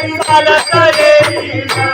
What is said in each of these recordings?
बाई चालत येईना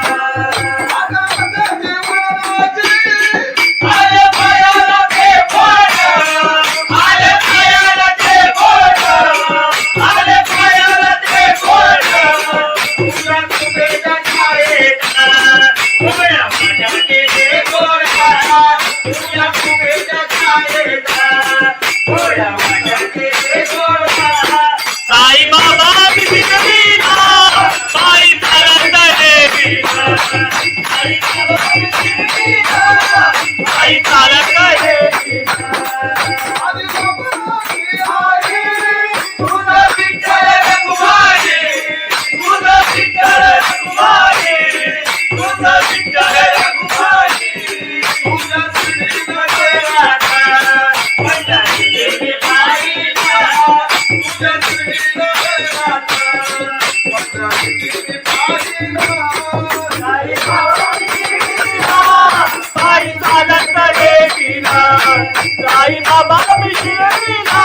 साई बाबा शिर्डीला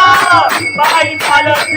बाई चालत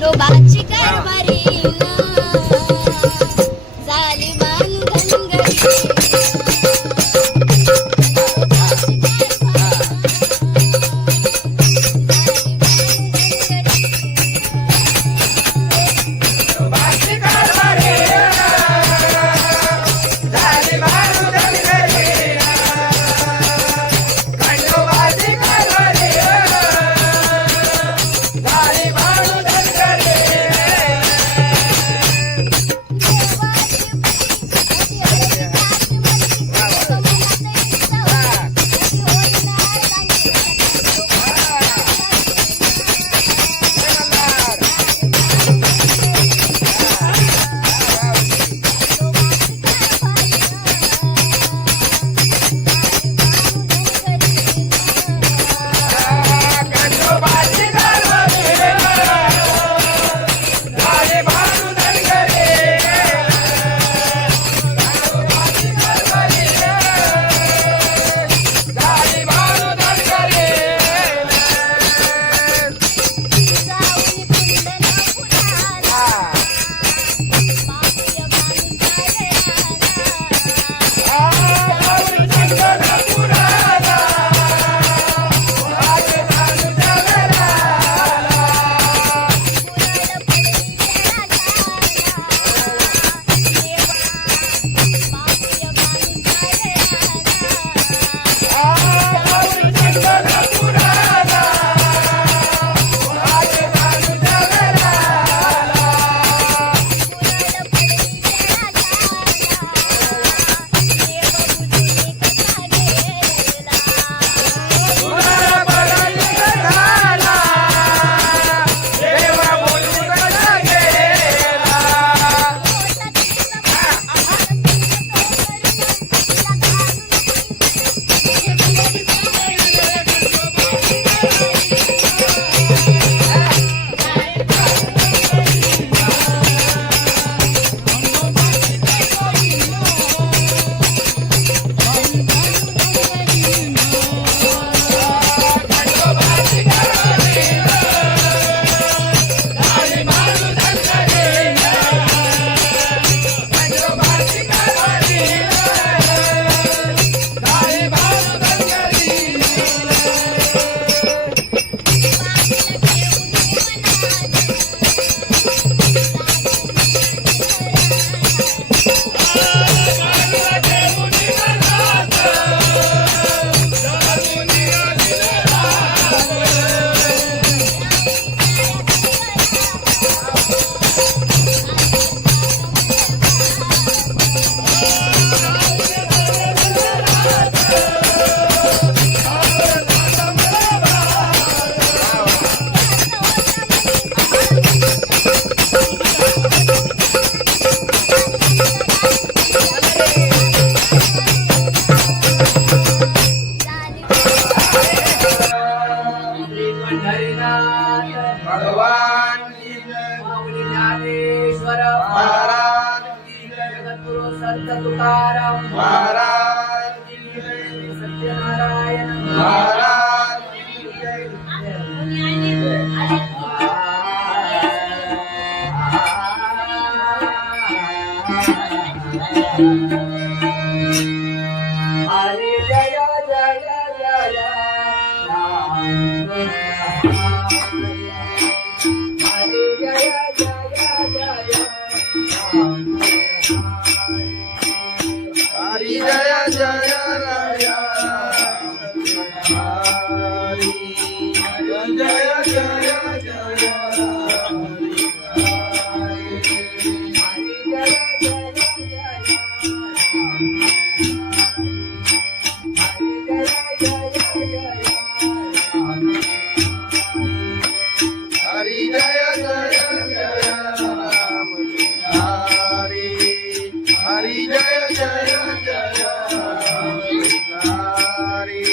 लोबाची कारभारी झाली बांधनगरी संत तुकाराम महाराज की जय. सत्यनारायण महाराज की जय. हरे जय जय जय राम हरे जय जय जय राम हरी जय जय राया. हरी जय जय जय हरी जय जय जय राम. हरी हरी जय जय जय हरी. जय जय राम कृष्ण हरी. हरी जय जय राम कृष्ण हरी.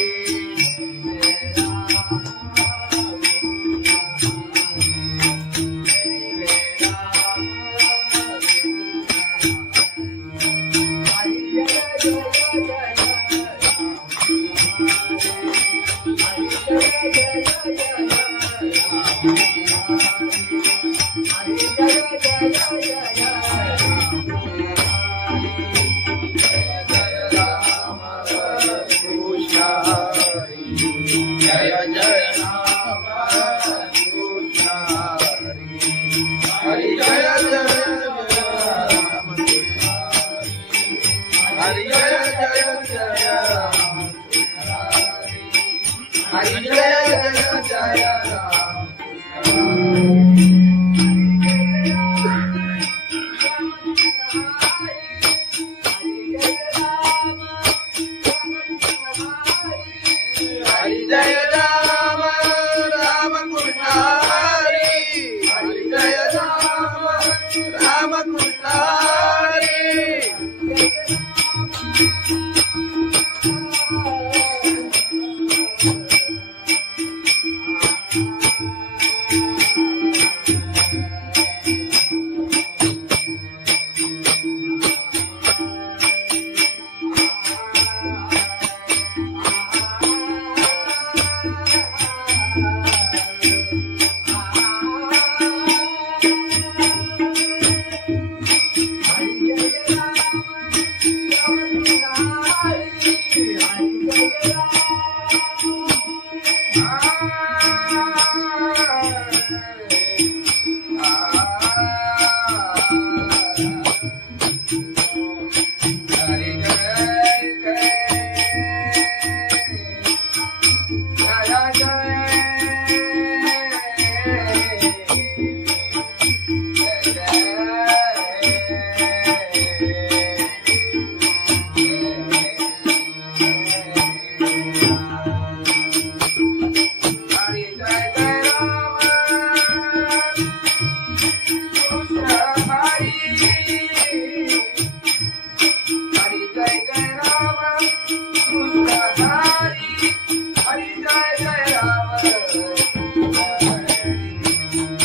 जय जय जय राम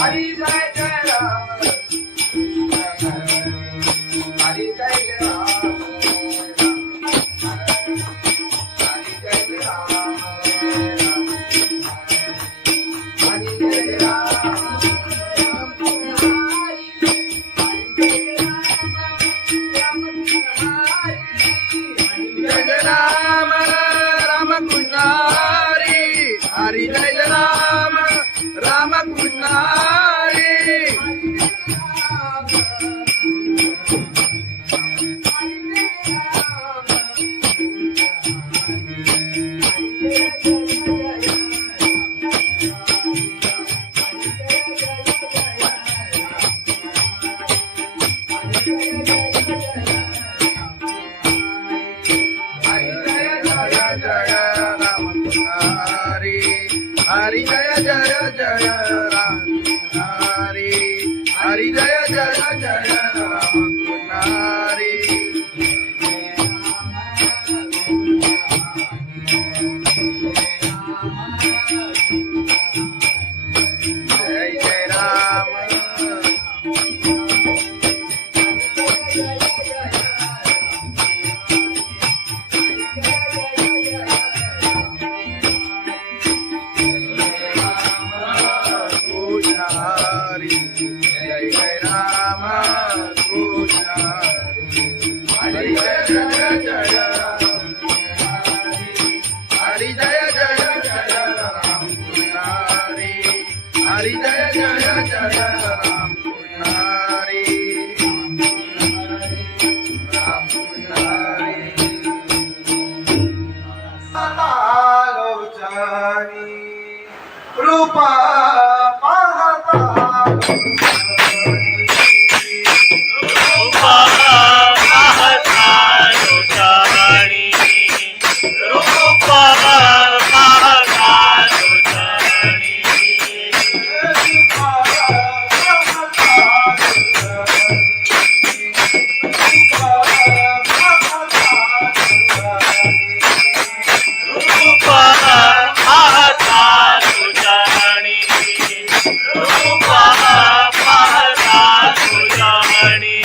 हरी. जय जय जय राम हरी. जय राम राम कृष्ण हरी. हरी जय राम राम कृष्ण हरी. हरी जय राम राम कृष्ण हरी. हरी जय जय जय राम हरी. हरी जय जय जय राम हरी. जय जय राम. रूपा पाहता लोटाणी रूपा पाहता लोटाणी रूपा पाहता लोटाणी रूपा पाहता लोटाणी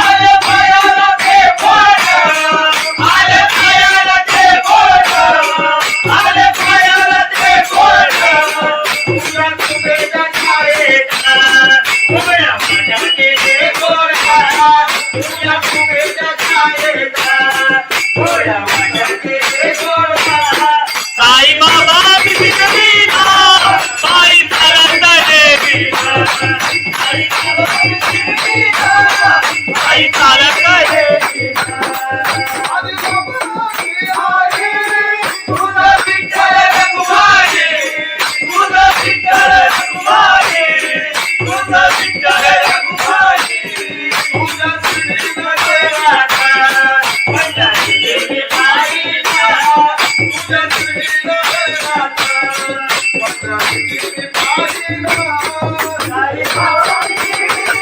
अरे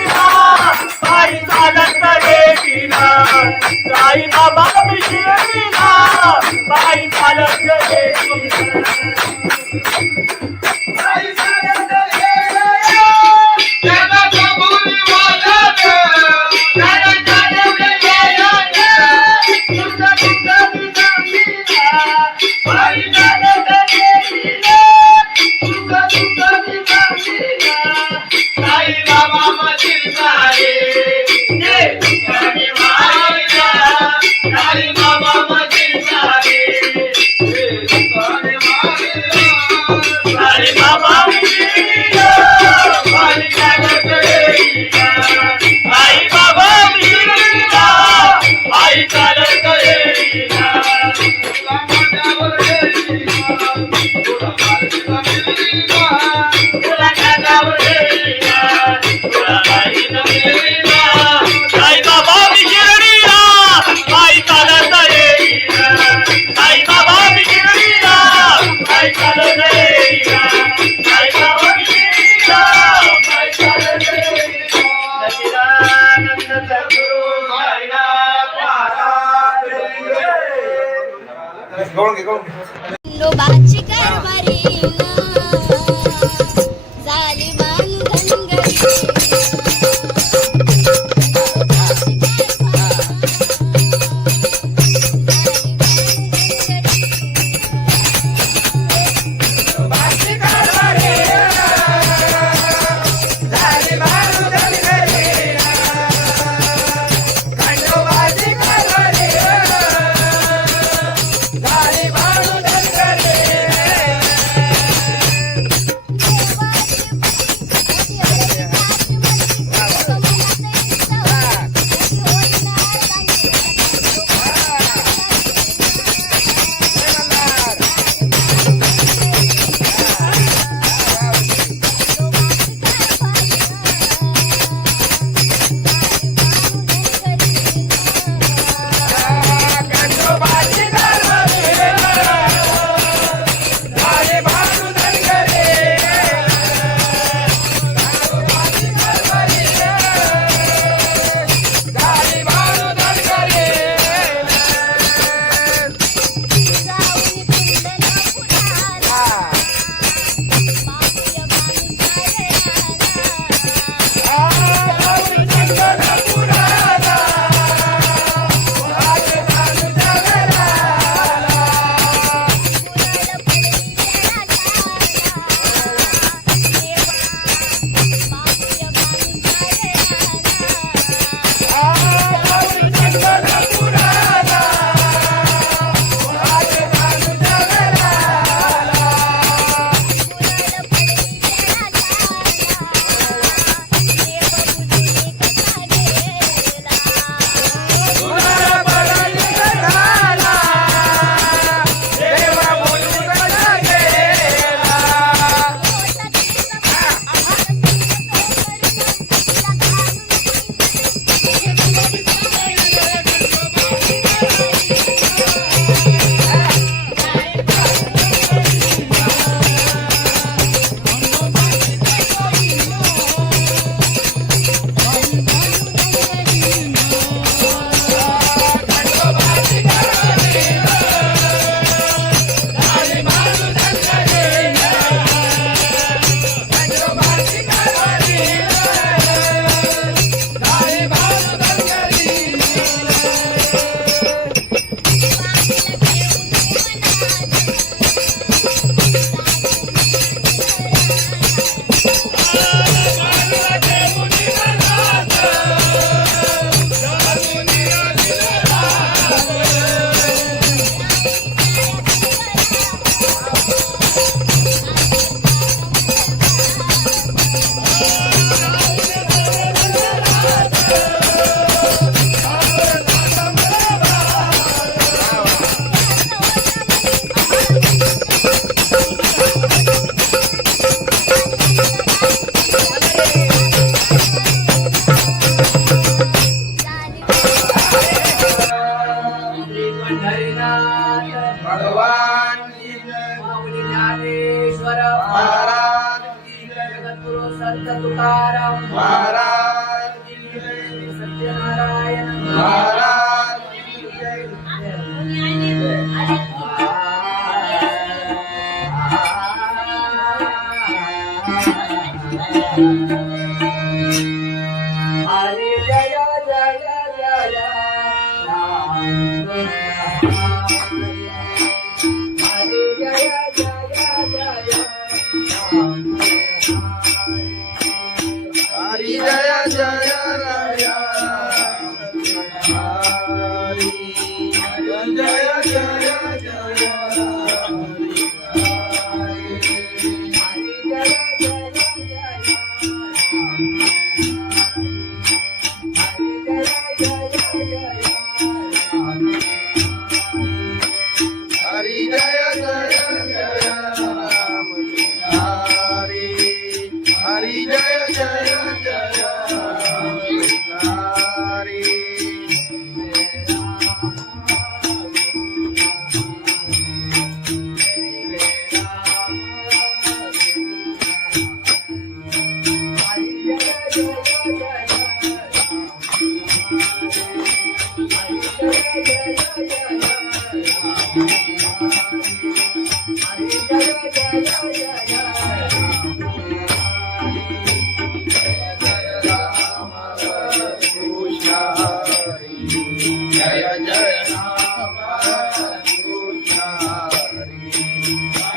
साई चालत गेलीला साई बाबा शिर्डीला बाई चालत गेलीला साई बाबा मशीन साई बाबा मशीन साई बाबा आई बाबा आई चालत साई बाबा शिर्डीला आई चालत साई बाबा शिर्डीला आई चालत साई बाबा शिर्डीला आई चालत सच्चिदानंद सद्गुरु साईनाथ महाराज लोबाची कारभारी झाली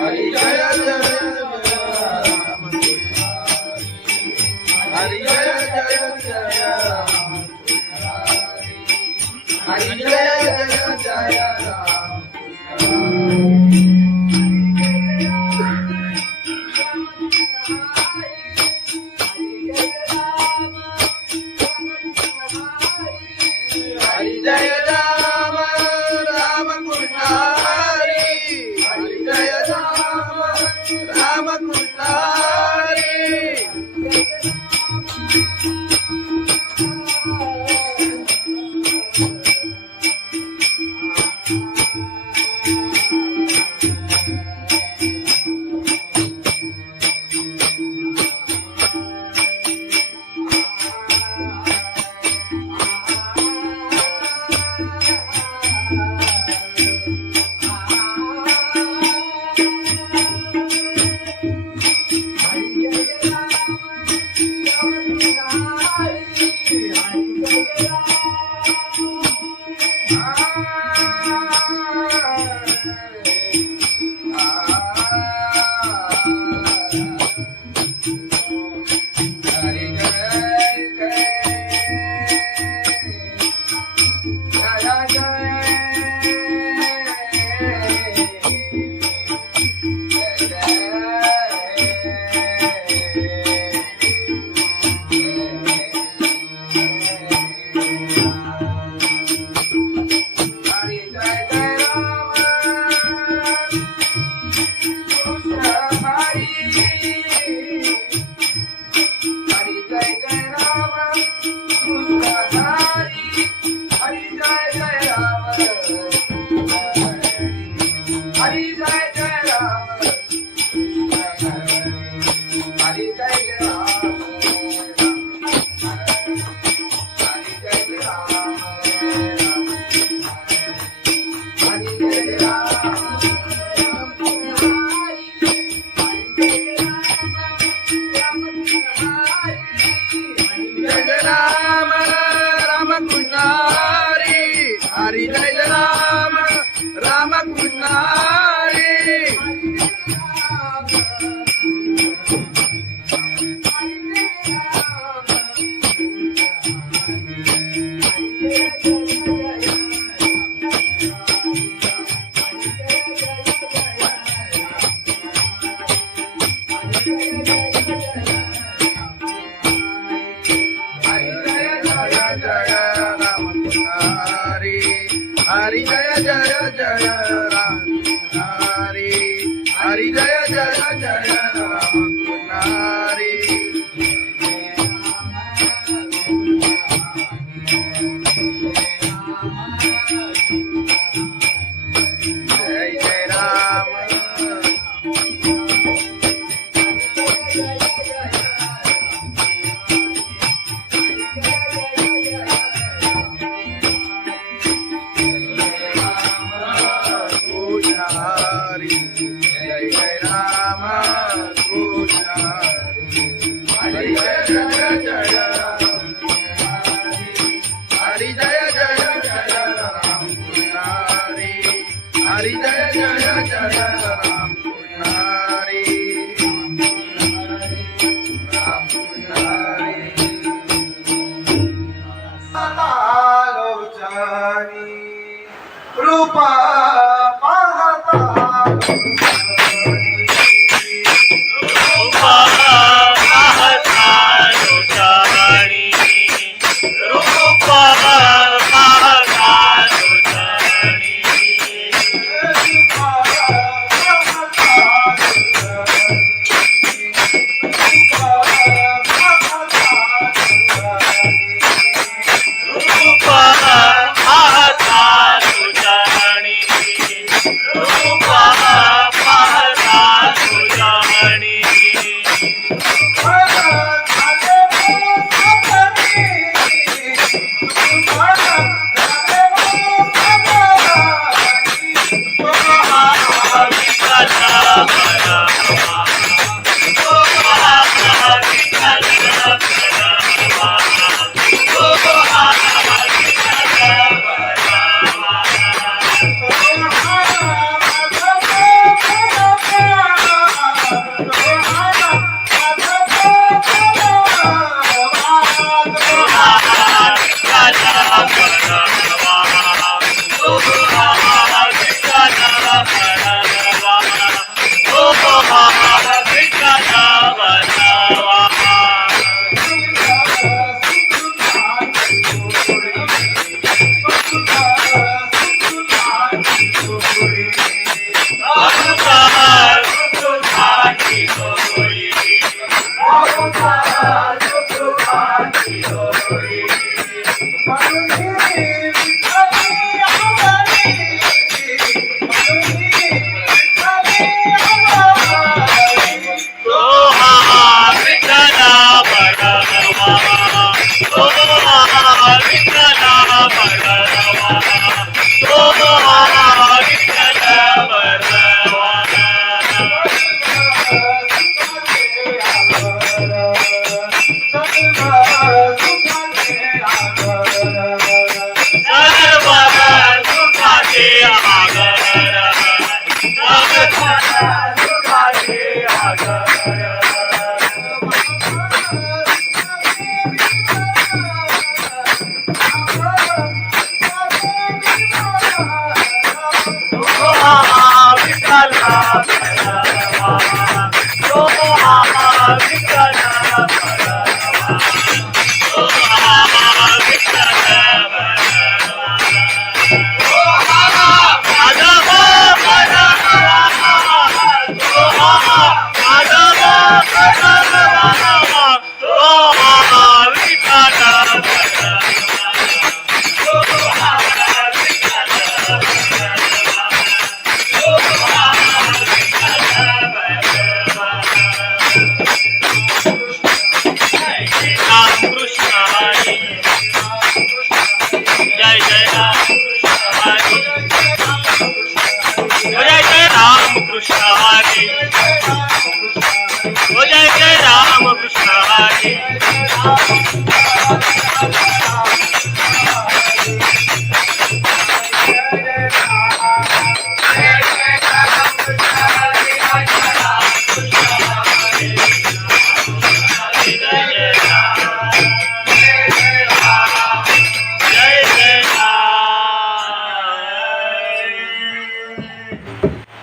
हरी जय जय राम हरी जय जय राम हरी जय जय राम हरी जय राम राम कृष्ण हरी हरी जय राम राम कृष्ण हरी जय राम राम कृष्ण हरी हरी जय राम राम कृष्ण हरी हरी जय जय जय राम हरी हरी जय जय जय राम हरी जय जय राम हरी जय जय राम कृष्ण हरी जय जय जय हरी जय जय जय राम कृष्ण हरी हरी जय जय जय राम कृष्ण हरी राम कृष्ण हरी आलोचनी रूपा पाहता रूपा पाहता लोचनी रूपा पाहता लोचनी रूपा पाहता लोचनी रूपा सुखाचे आगर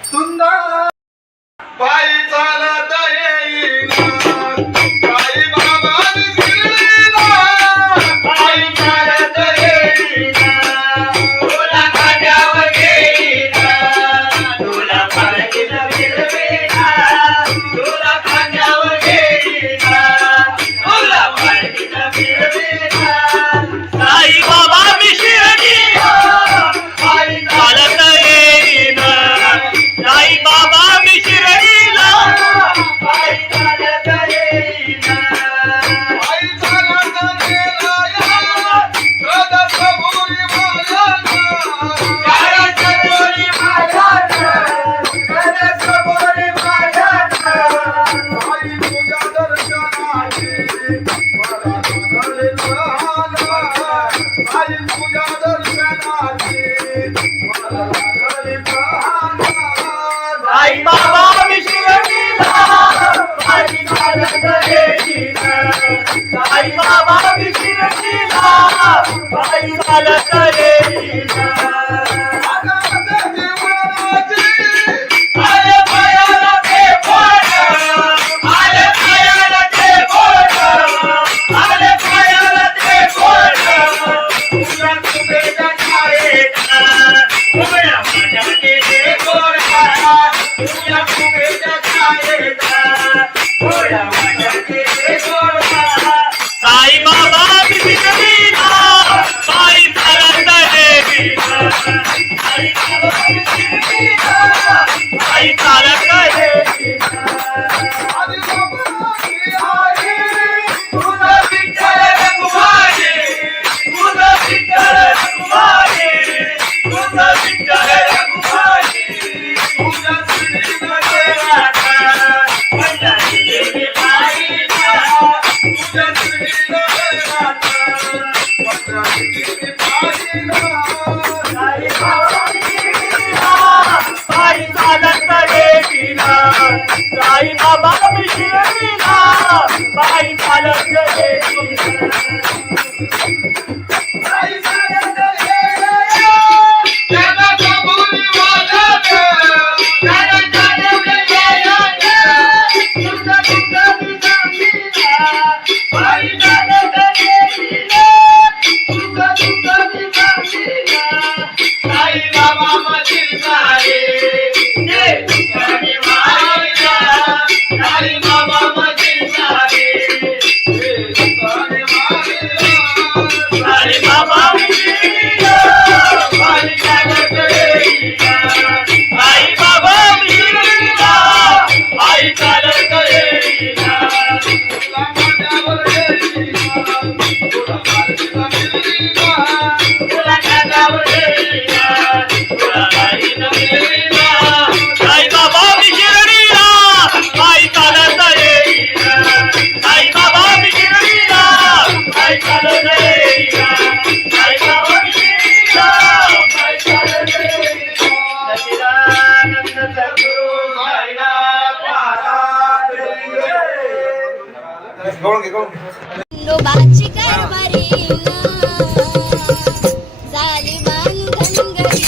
सुंदर पायी चालत येईन साई बाबा शिर्डीला पायी चालत येईन तुला खांद्यावर घेईन तुला पालखीत फिरवीन तुला खांद्यावर घेईन तुला पालखीत फिरवीन साई बाबा मी शिर्डीला पायी चालत येईन साई बाबा मी शिर्डीला पायी चालत येईन पायी चालत गेला या सदसभुरी मायाना सदसभुरी मायाना सदसभुरी मायाना साई तुझ्या दर्शनाची मला लागले प्रहाना साई तुझ्या दर्शनाची मला लागले प्रहाना साई बाबा मी शिर्डीला पायी चालत येईन साई बाबा मी शिर्डीला पायी चालत येईन आले पायाला ते बोट आले पायाला ते बोट आले पायाला ते बोट तुझ्या कुबेच्या छायेत उभ्या माझ्याचे ते गोड तुझ्या कुबेच्या छायेत उभ्या माझ्याचे ते गोड साई बाबा मी शिर्डीला पायी चालत येईन कळून घे खंडोबाची कारभारी झाली बांधनगरी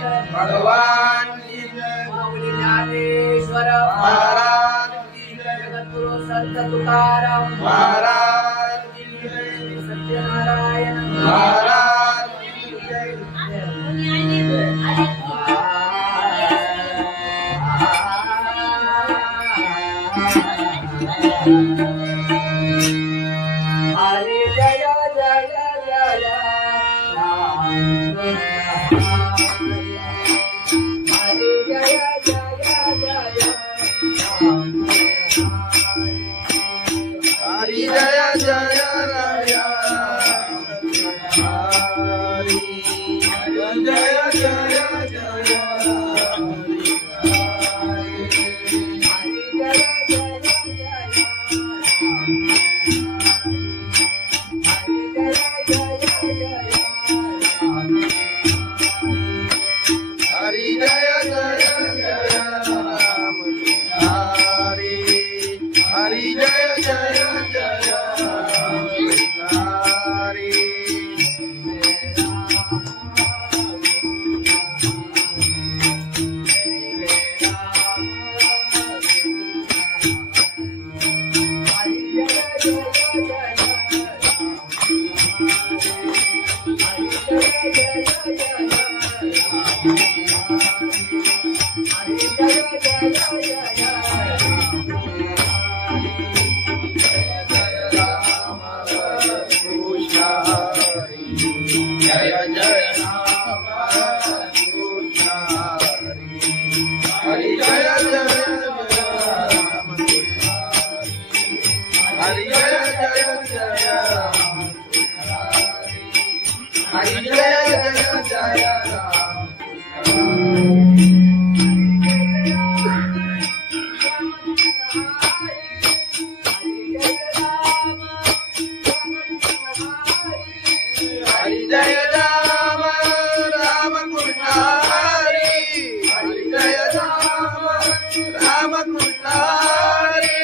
भगवान की जय, माऊली ज्ञानेश्वर महाराज की जय, जगद्गुरु संत तुकाराम महाराज की जय, सत्यनारायण महाराज की जय. हरे जय जय जय राम. हरे जय जय जय राम. हरी जय जय राया, हरी जय जय जय हरी जय जय जय राम हरी, हरी जय जय जय राम हरी. Thank you. जय जय राम कृष्ण हरि जय जय राम कृष्ण हरि जय जय राम हरि जय जय राम हरि जय राम राम कृष्ण हरि हरि जय राम राम कृष्ण हरि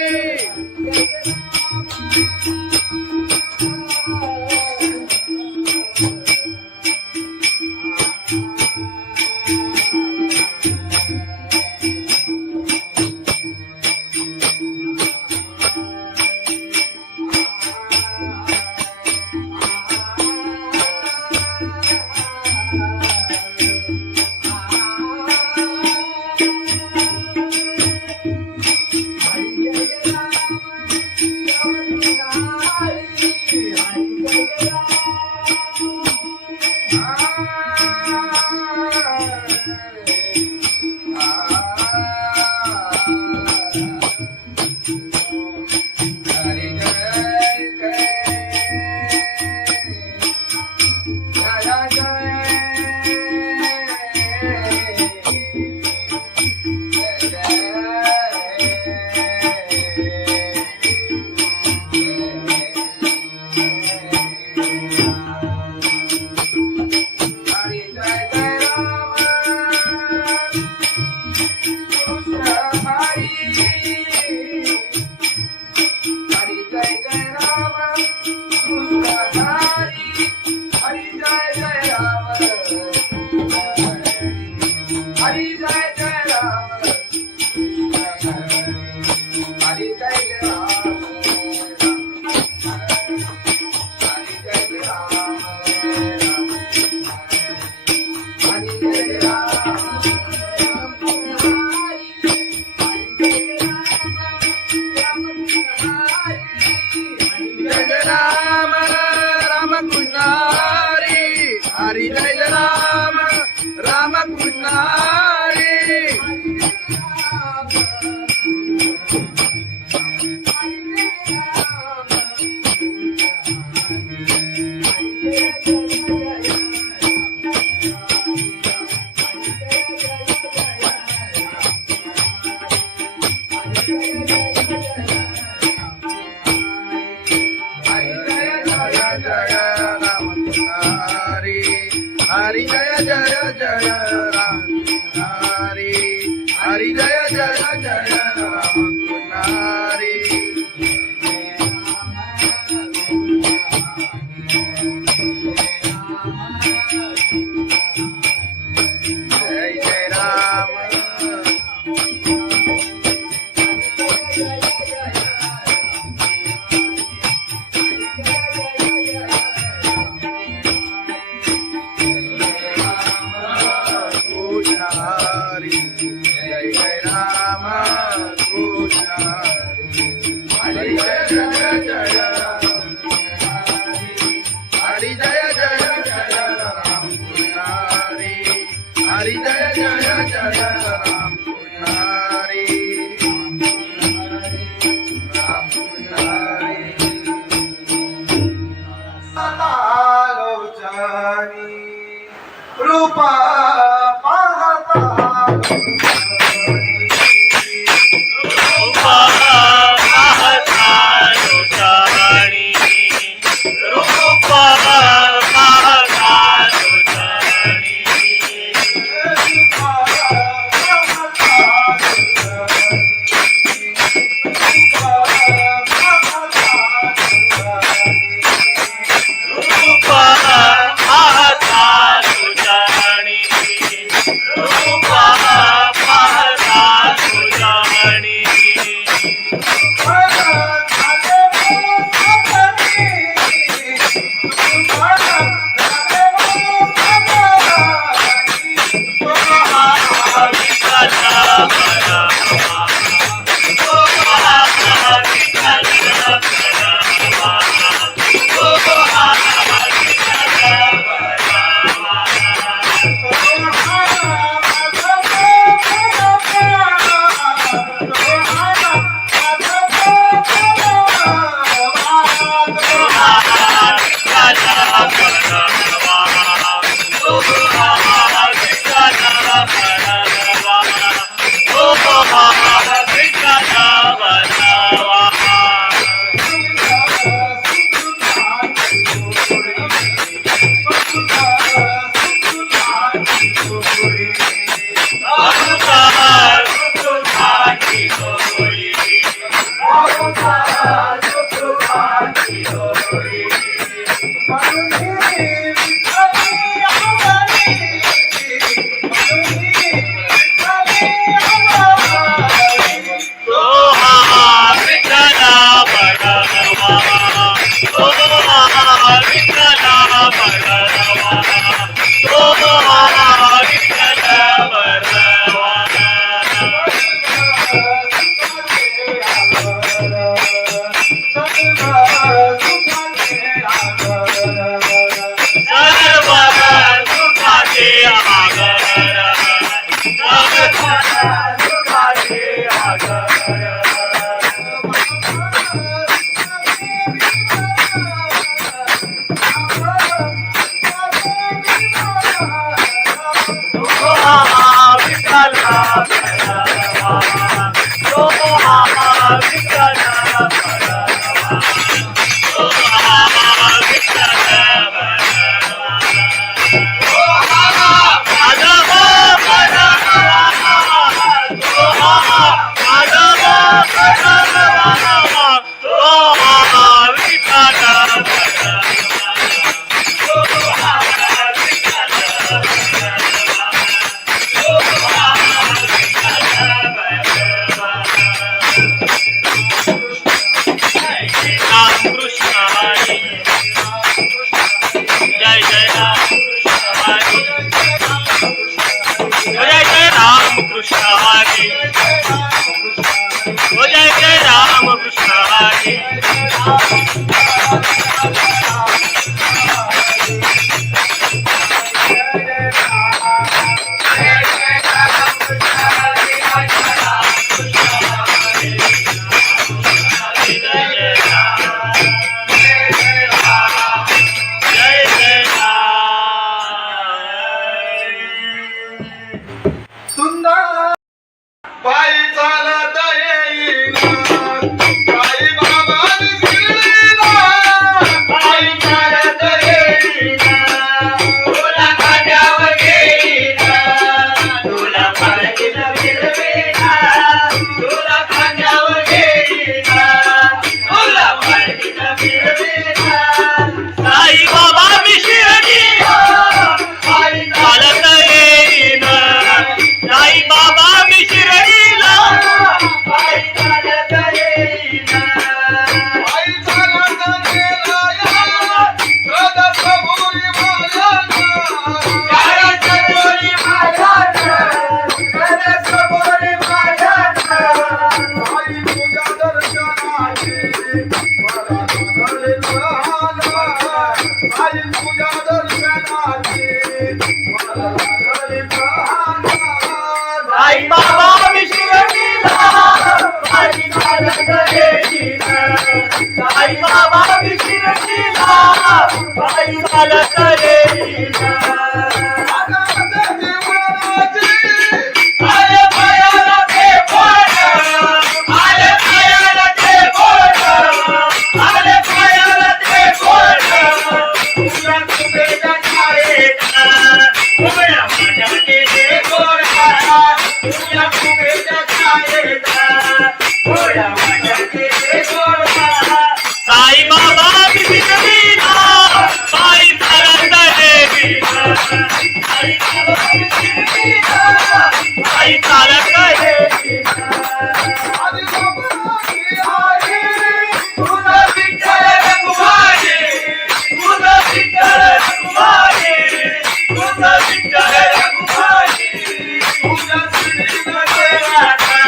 हरि जय राम राम कृष्ण हरि हरि जय जय जय राम हरि हरि जय जय जय राम हरि जय जय राम हरि जय जय राम कृष्ण हरि जय जय जय हरि जय जय जय राम कृष्ण हरि हरि जय जय जय राम कृष्ण हरि राम कृष्ण हरि आलोचनी रूपा रूपा माझे मला लागले प्रहार साई बाबा विश्वजीला बाई झालं कलेजीला साई बाबा विश्वजीला बाई झालं कलेजीला आले पायाला ते बोट आले पायाला ते बोट आले पायाला ते बोट तुला तुझ्या छायेला उभ्या माझ्या केले गोरा तुला तुझ्या छायेला उभ्या माझ्या केले गोरा साई बाबा विश्वजीला बाई झालं कलेजीला साई बाबा विश्वजीला बाई झालं कलेजीला तुझं विठ्ठल रघुमाई तुझं विठ्ठल रघुमाई तुझं विठ्ठल रघुमाई तुझ्या श्रीनगराचा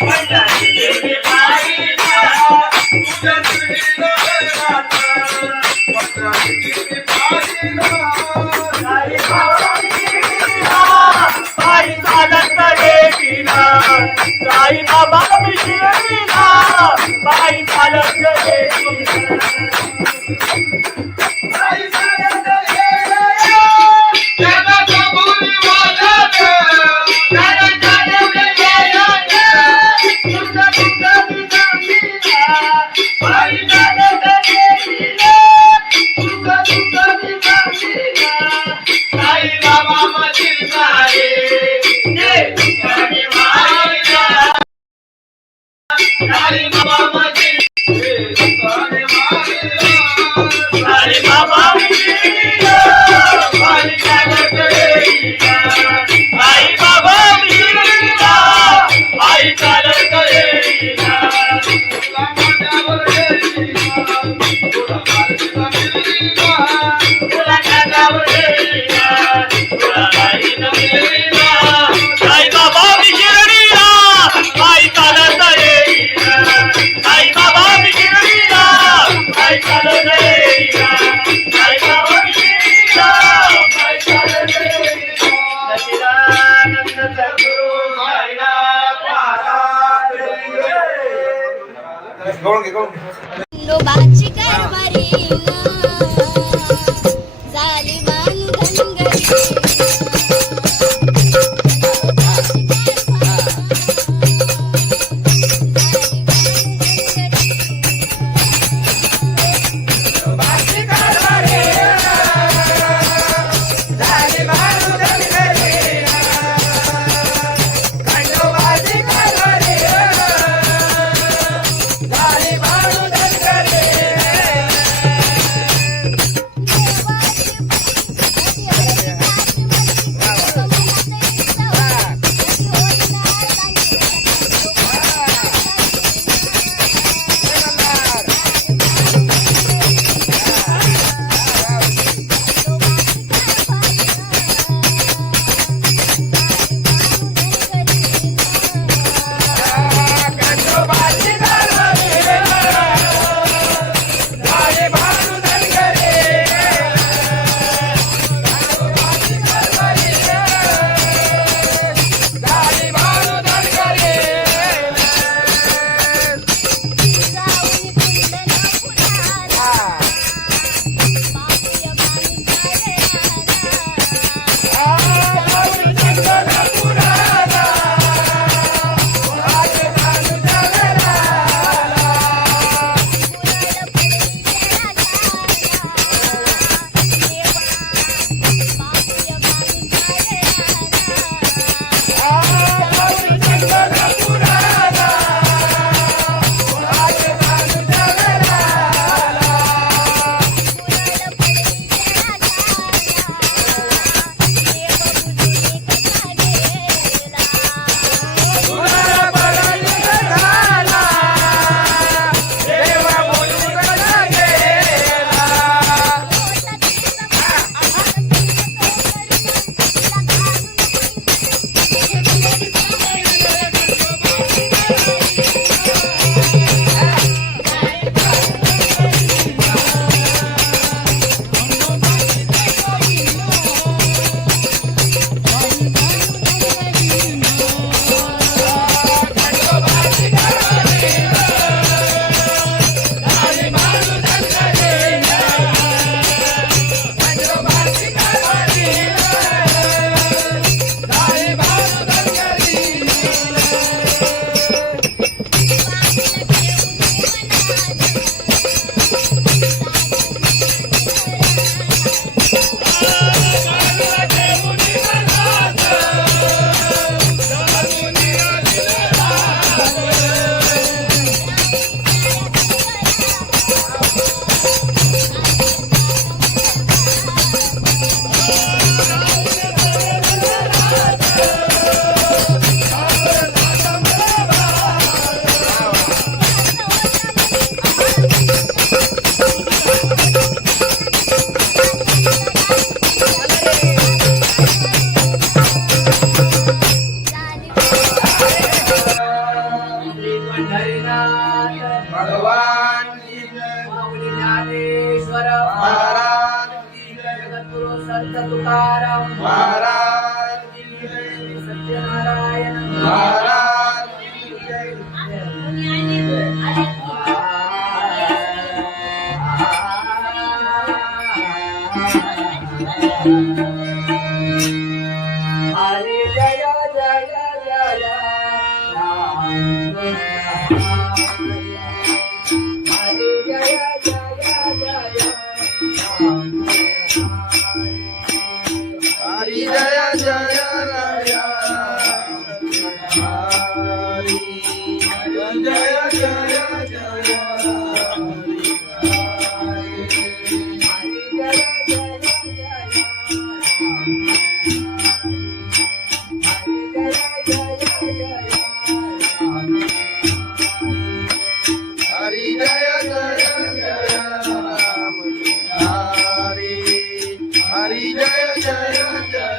पंढरीची पायीला तुझ्या श्रीनगराचा पंढरीची पायीला साई बाबा विश्वजीला बाई झालं कलेजीला साई बाबा विश्वजीला बाई झालं कलेजीला त्याला कबुली वाजत त्याला जाणवलं तुझं तुझं विश्वजीला बाई झालं कलेजीला तुझं तुझं विश्वजीला साई बाबा मधील सारे ते तुझ्याने मायला साई बाबा मधील साई बाबा विश्वजीला बाई झालं कलेजीला साई बाबा विश्वजीला बाई झालं कलेजीला तुला खांद्यावर घेईना, तुला बाईनं मिळवीना. साई बाबा विश्वजीला बाई चालत येईना. साई बाबा विश्वजीला बाई चालत येईना. साई बाबा विश्वजीला बाई चालत येईना. सच्चिदानंद सद्गुरू साईनाथ महाराज गवळण घे, गवळण घे. खंडोबाची कारभारी झाली मान धनगरी सद्गुरु संत तुकाराम महाराज की जय, सत्यनारायण महाराज की जय. हरे जय जय जय राम हरे जय जय जय राम हरि जय जय राया हरि जय जय जय हरि जय जय जय राम हरि हरि जय जय जय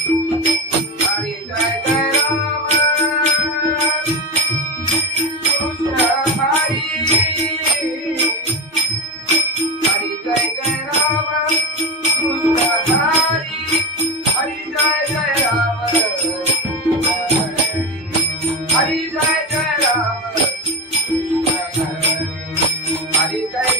हरि जय जय राम कृष्ण हरि जय जय राम हरि जय जय जय राम हरि जय जय जय राम हरि जय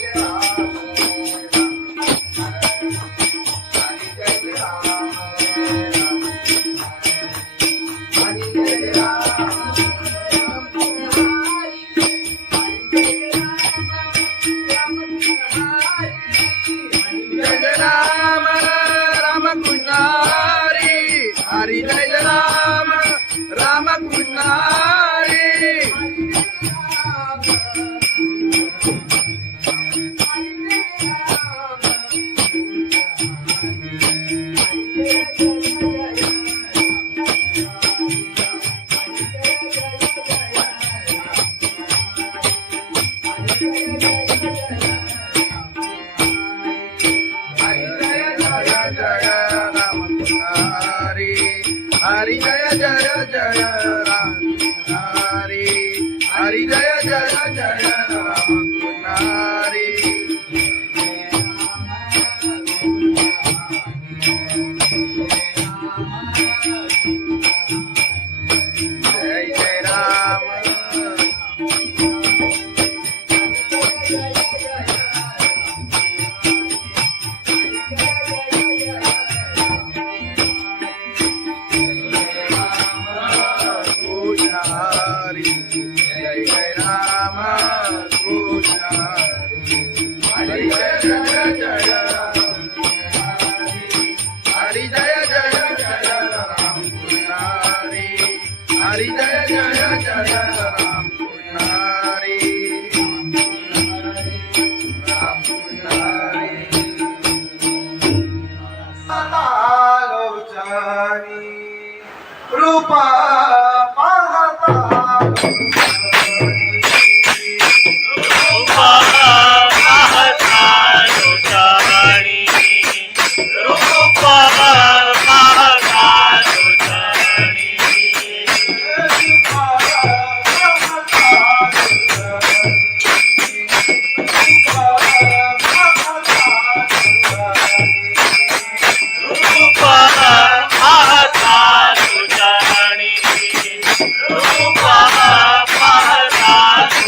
राम राम कृष्ण हरि हरि जय राम राम कृष्ण हरि हरि जय राम राम कृष्ण हरि हरि जय जय जय राम हरि हरि जय जय जय राम हरि जय जय राम हरी जय जय जय राम हरी जय जय जय राम कृष्ण हरी हरी जय जय जय राम कृष्ण हरी राम कृष्ण हरी आलोचनी रूपा पाहता रूपा पाहता लोचनी रूपा पाहता लोचनी रूपा पाहता लोचनी रूपा पाहता लोचनी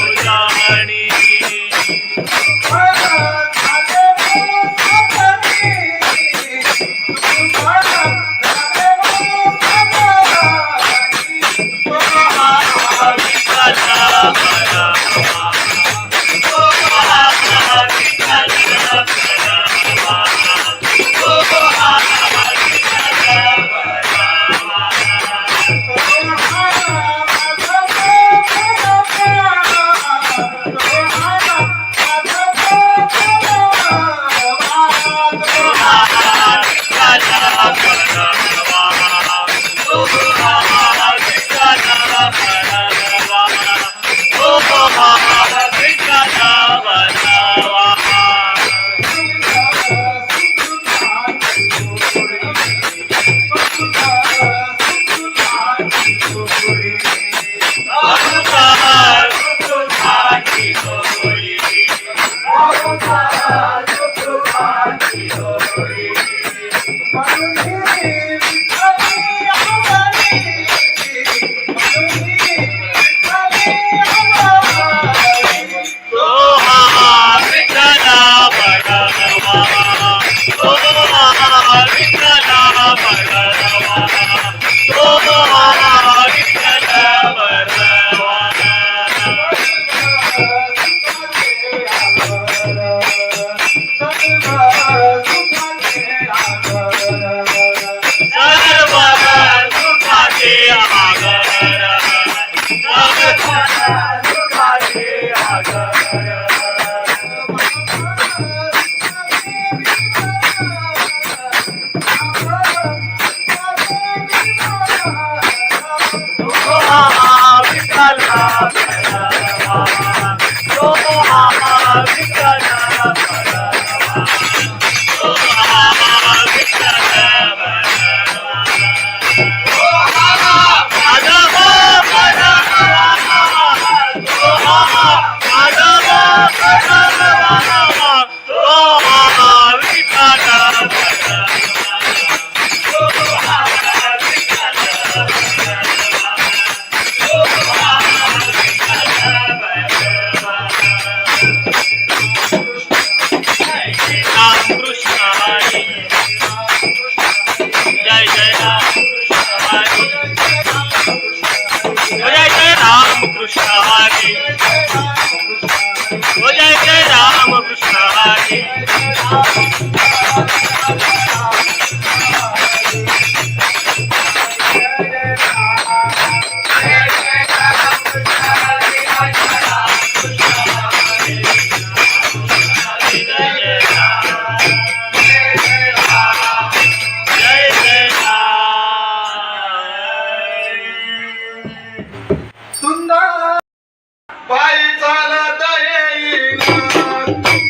पायी चालत येईना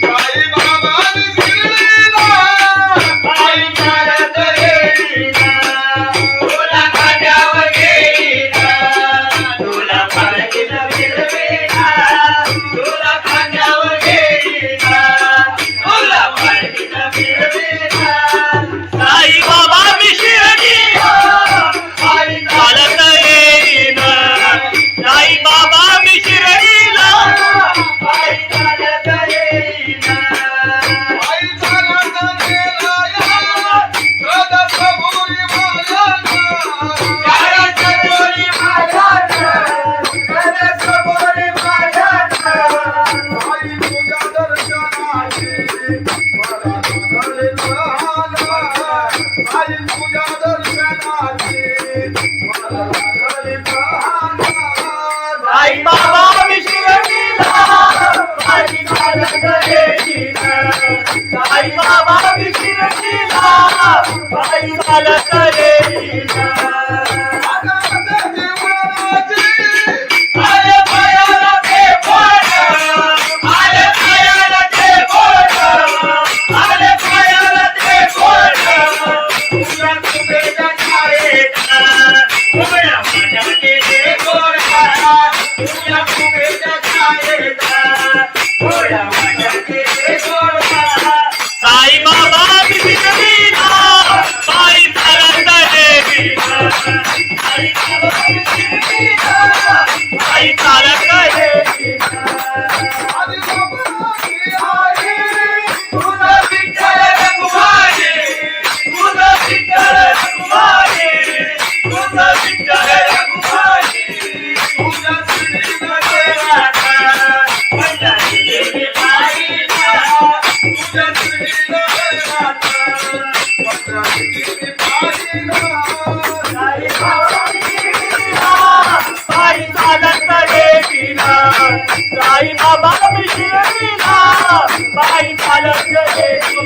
साई बाबांनी शिर्डीला मला लागले तहाना आई तुझ्या दर्शनाची मला लागले तहाना साई बाबा विशिरडीला पायी चालत येईना साई बाबा विशिरडीला पायी चालत येईना आले पायाला ते बोट आले पायाला ते बोट आले पायाला ते बोट तुझ्या कुबेच्या छायेचा उभ्या माझ्याचे ते गोडा तुझ्या कुबेच्या छायेचा उभ्या माझ्याचे ते गोडा साई बाबा विशिरडीला पायी चालत येईना साई बाबा विशिरडीला पायी चालत येईना तुझं विठ्ठल रघुमाई तुझं विठ्ठल रघुमाई तुझं विठ्ठल रघुमाई तुझ्या श्रीनगरात पंढरी देवी पाहिला तुझ्या श्रीनगरात पंढरी देवी पाहिला साई बाबा विशिरडीला पायी चालत येईना साई बाबा विशिरडीला पायी चालत येईना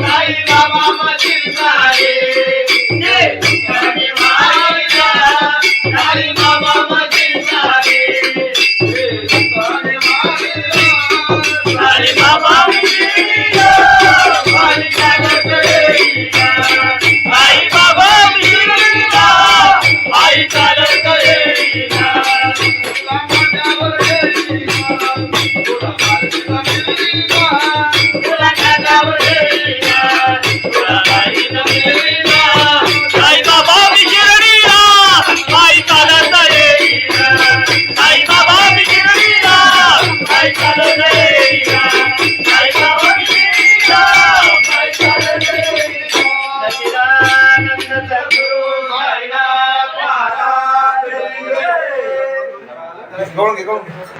साई बाबा मशीन साई बाबा मशीन साई बाबा विशिरडीला पायी चालत येईना साई बाबा विशिरडीला पायी चालत येईना तुला कानावर येईना तुला बाईनं मिळवीना साई बाबा विशिरडीला पायी चालत येईना साई बाबा विशिरडीला पायी चालत येईना साई बाबा विशिरडीला पायी चालत येईना सच्चिदानंद सद्गुरु साईनाथ महाराज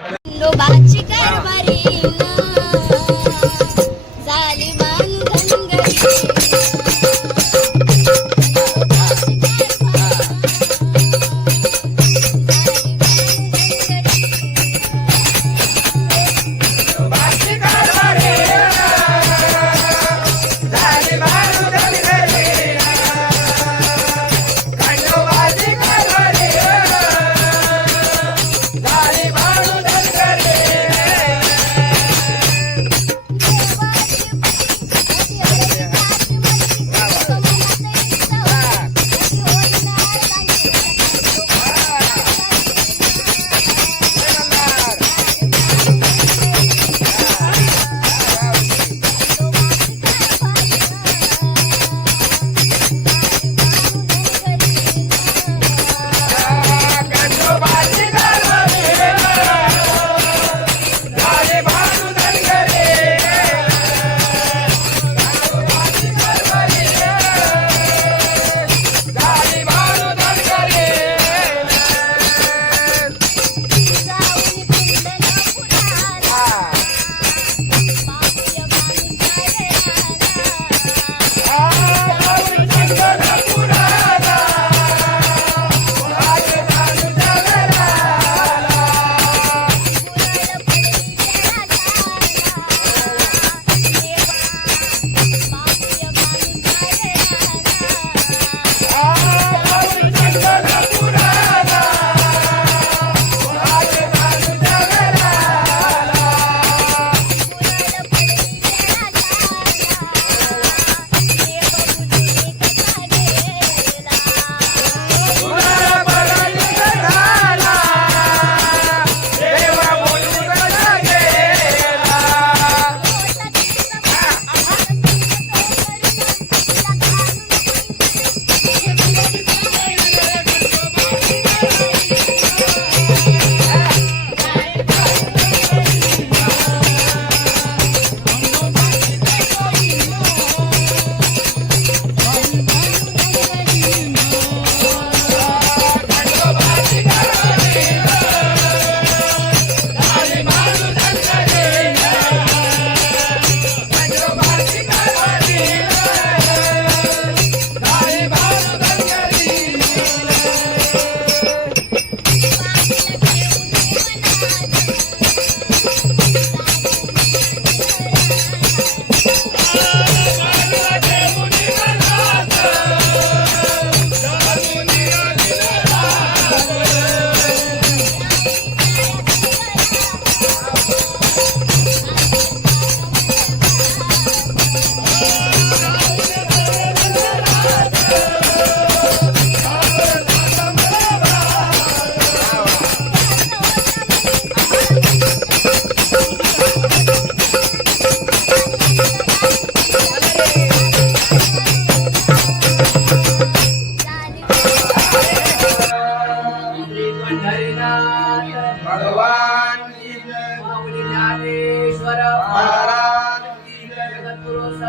खंडोबाची कारभारी झाली बांधनगरी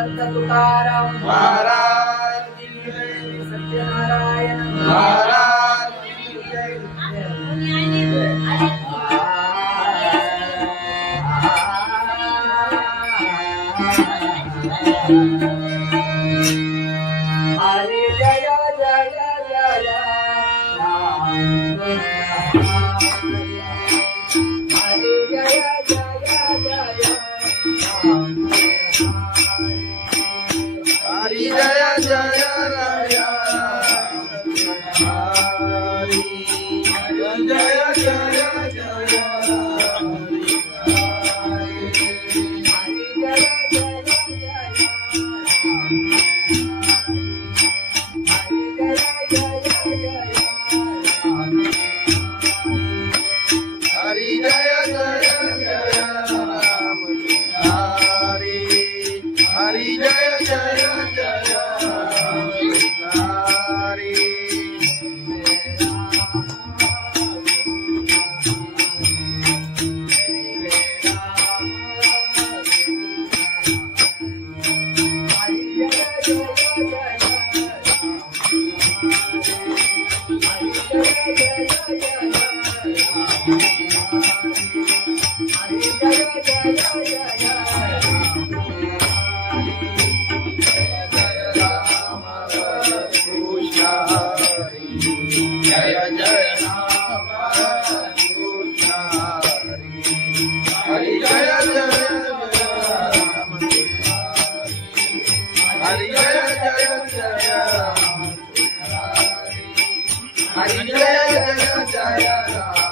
संत तुकाराम महाराज की जय. सत्यनारायण महाराज की जय. हरे जय जय जय राम हरे जय जय जय राम हरी जय जय राया. हरी जय जय जय जय. हरी जय जय जय राम. हरी हरी जय जय जय राम. हरी कृष्ण हरी जय जय राम कृष्ण हरी. हरी जय जय राम. हरी जय जय राम. हरी जय जय राम.